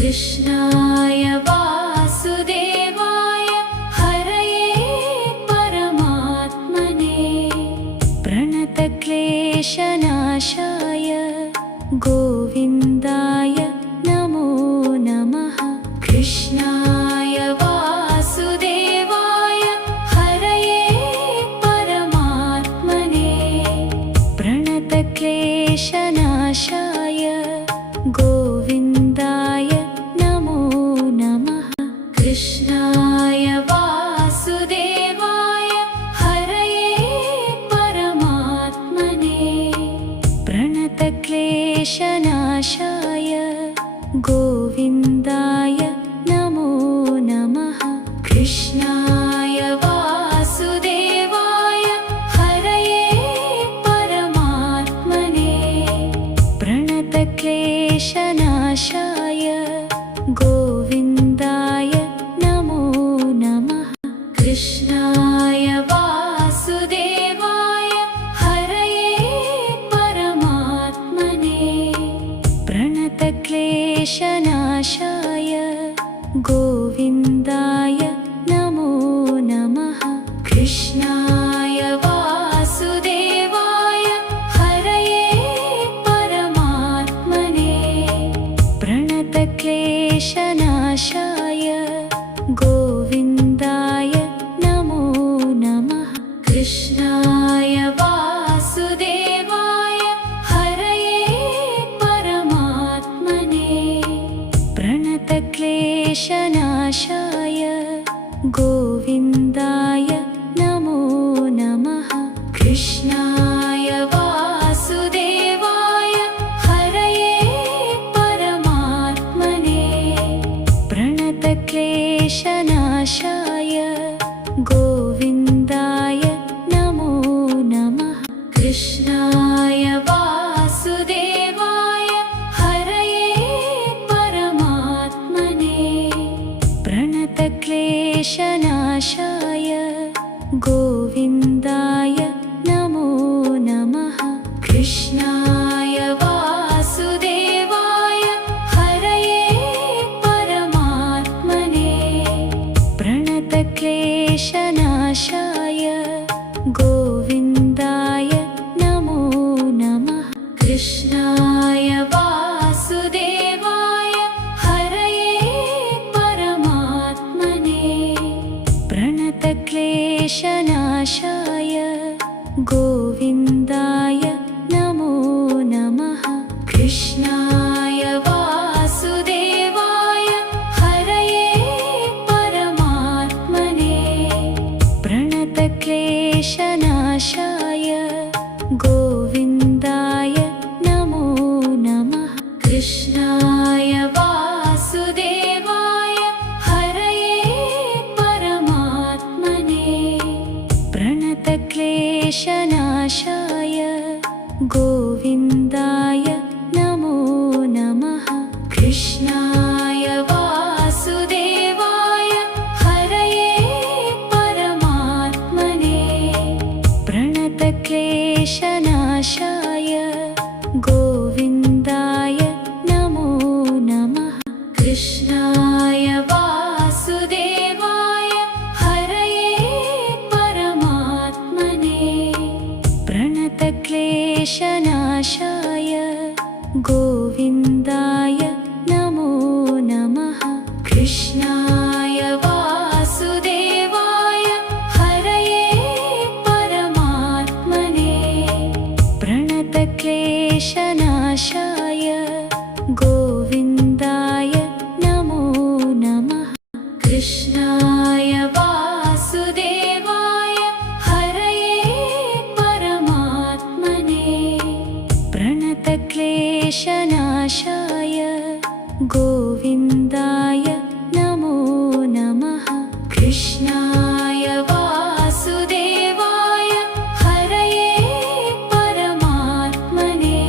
कृष्णाय वासुदेवाय हरये परमात्मने प्रणतक्लेशनाशाय गोविन्दाय नमो नमः। कृष्णाय वासुदेवाय हरये परमात्मने प्रणतक्लेशनाशाय गोविन्दाय नमो नमः। कृष्णाय वासुदेवाय हरये परमात्मने प्रणतक्लेशनाशाय गोविन्दाय नमो नमः। कृष्णाय वासुदेवाय हरये परमात्मने प्रणतक्लेशनाशाय गोविन्दाय नमो नमः। कृष्णाय वासुदेवाय हरये परमात्मने प्रणतक्लेशनाशाय गोविन्दाय नमो नमः। कृष्णाय वासुदेवाय हरये परमात्मने प्रणतक्लेशनाशाय गोविन्दाय नमो नमः। कृष्णाय वासुदेवाय हरये परमात्मने प्रणतक्लेशनाशाय गोविन्दाय नमो नमः। कृष्णाय वासुदेवाय हरये परमात्मने प्रणतक्लेशनाशाय गोविन्दाय नमो नमः। कृष्णाय वासुदेवाय हरये परमात्मने प्रणतक्लेशनाशाय गोविन्दाय नमो नमः। कृष्णाय वासुदेवाय हरये परमात्मने प्रणतक्लेशनाशाय गोविन्दाय नमो नमः। कृष्णाय वासुदेवाय हरये परमात्मने प्रणतक्लेशनाशाय गोविन्दाय नमो नमः। कृष्णाय वासुदेवाय हरये परमात्मने प्रणतक्लेशनाशाय गोविन्दाय नमो नमः। कृष्णाय वासुदेवाय हरये परमात्मने प्रणतक्लेशनाशाय गोविन्दाय नमो नमः। कृष्णाय वासुदेवाय हरये परमात्मने प्रणतक्लेशनाशाय गोविन्दाय नमो नमः। कृष्णाय वासुदेवाय हरये परमात्मने प्रणतक्लेशनाशाय गोविन्दाय नमो नमः। कृष्णाय वासुदेवाय हरये परमात्मने प्रणतक्लेशनाशाय गोविन्दाय नमो नमः। कृष्णाय वासुदेवाय हरये परमात्मने प्रणतक्लेशनाशाय गोविन्दाय नमो नमः। कृष्णाय वासुदेवाय हरये परमात्मने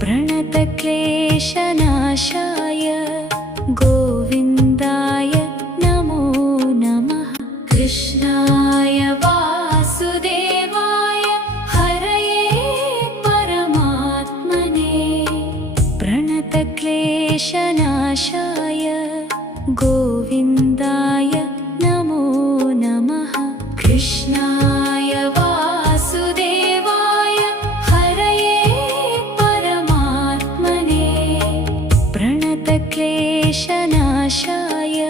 प्रणतक्लेशनाशाय गोविन्दाय नमो नमः। कृष्णाय वासुदेवाय हरये परमात्मने प्रणतक्लेशनाशाय गोविन्दाय नमो नमः कृष्णाय वासुदेवाय हरये परमात्मने प्रणतक्लेशनाशाय